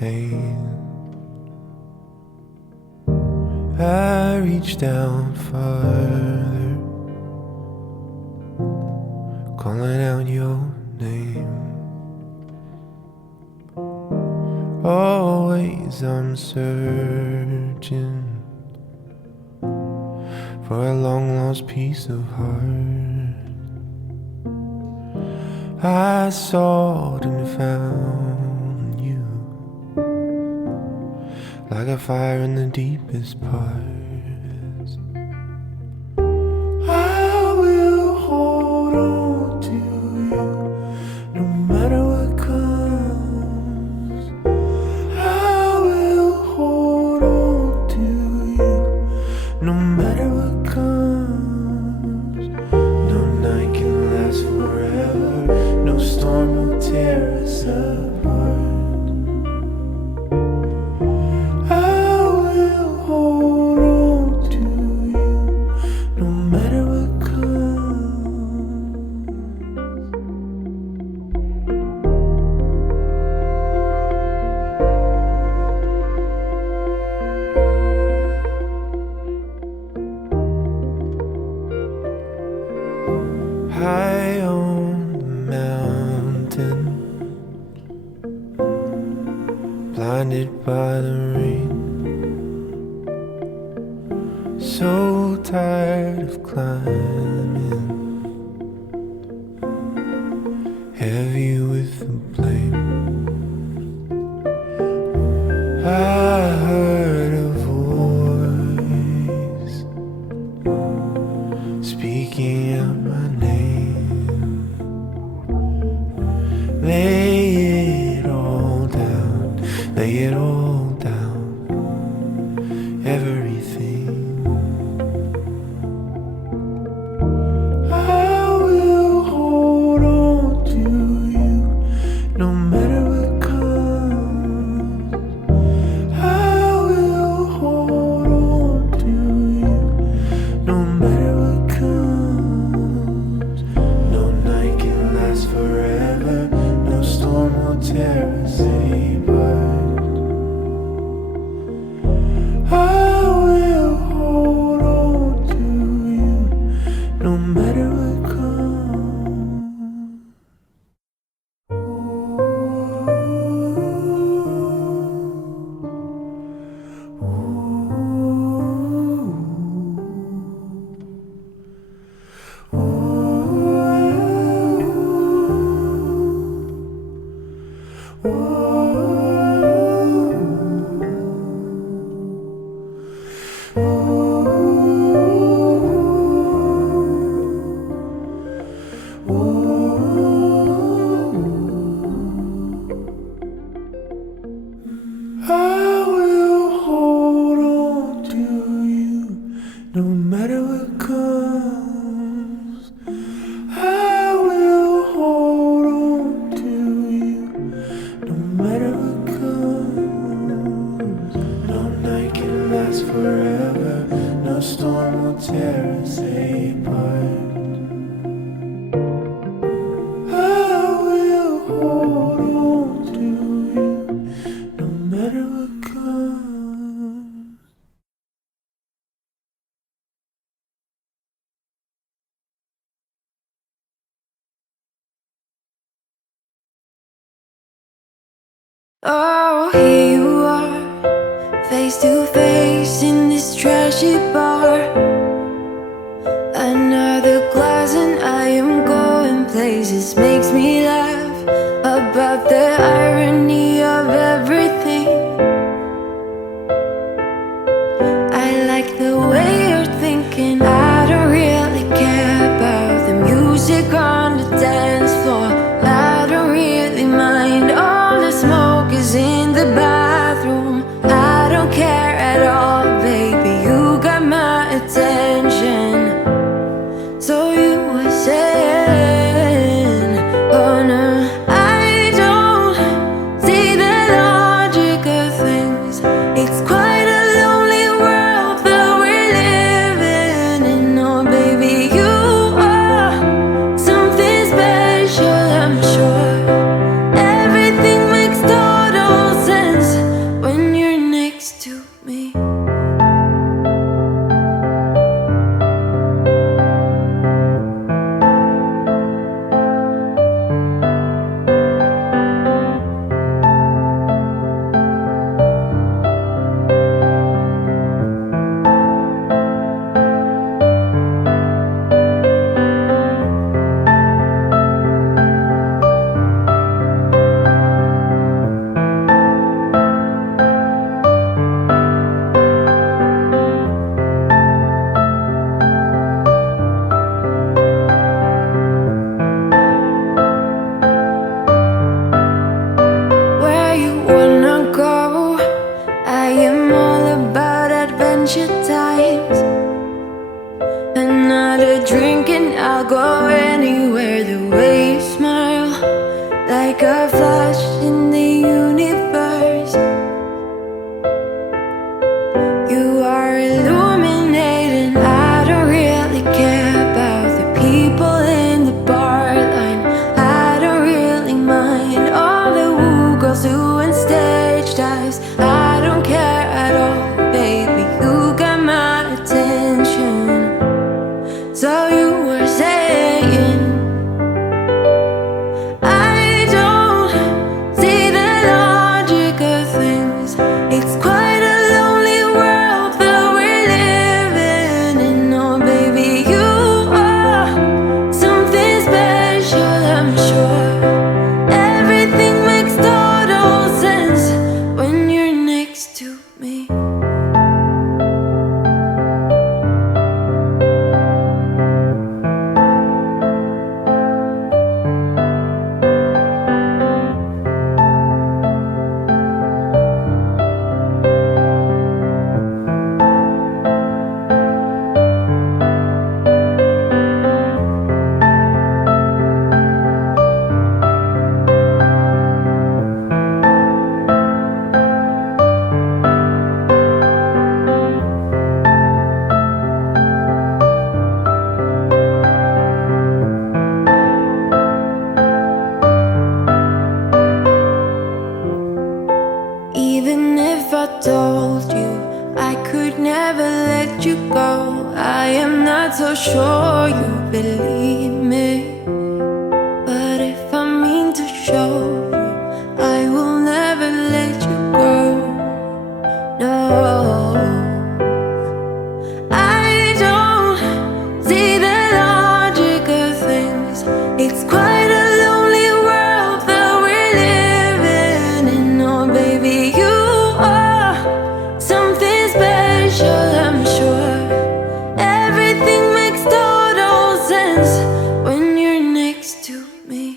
hand. I reach down farther, calling out your name. Always I'm searching for a long-lost piece of heart. I sought and found you, like a fire in the deepest parts. I will hold on to you, no matter what comes. I will hold on to you, no matter what comes. No night can last forever, no storm will tear us apart. I will hold on to you, no matter what comes. High on the mountain, blinded by the rain, so tired of climbing, heavy with the blame. I heard a voice speaking out my name. Lay it all down, lay it all down, everything. I will hold on to you, no matter what comes. I will hold on to you, no matter what comes. No night can last forever, no storm will tear us apart. I will hold on to you, no matter what comes. I will hold on to you, no matter what comes. I will hold on to you, no matter what comes. No night can last forever, no storm will tear us apart. I will hold on to you, no matter what comes. Oh, here you are, face to face in this trashy bar. Another glass and I am going places. Makes me laugh about the irony of everything. I like the way you're thinking. I don't really care about the music on the dance floor. I don't really mind all the smoke is in the bathroom. I don't care at all, baby, you got my attention. So you were saying, oh no, I don't see the logic of things. It's quite a lonely world that we're living in. Oh baby, you are something special, I'm sure. Everything makes total sense let you go. I am not so sure you believe me, but if I mean to show you, I will never let you go. No, I don't see the logic of things. It's quite a lonely world that we're living in. Oh baby, you are something special, I'm sure. Everything makes total sense when you're next to me.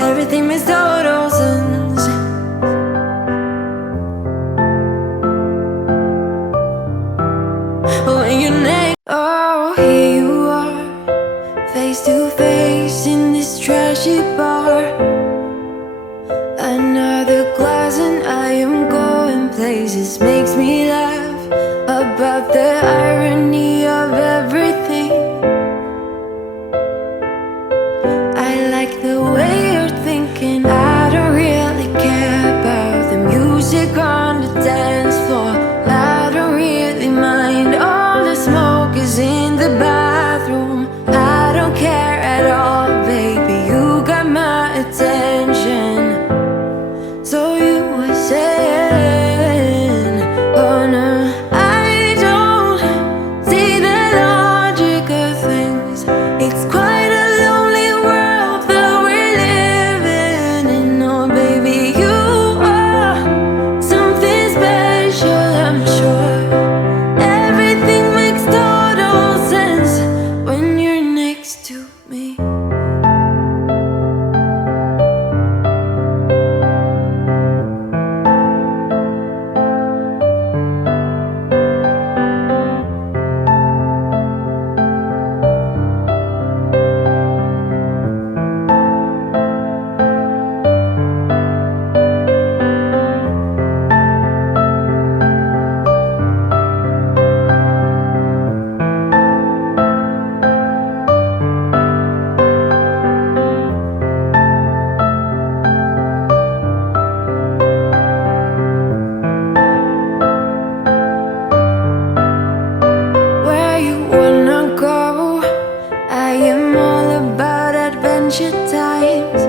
Everything makes total sense when you're next. Oh, here you are, face to face in this trashy bar. Another glass and I am going places. Makes me laugh about the irony of everything. I like the way you're thinking. I don't really care about the music on the dance floor. I don't really mind all the smoke is in the bathroom. I don't care at all, baby, you got my attention. So you were saying, oh no, I don't see the logic of things. It's quite a lonely world that we're living in. Oh baby, you are something special, I'm sure. Everything makes total sense when you're next to me. Where you wanna go? I am all about adventure times.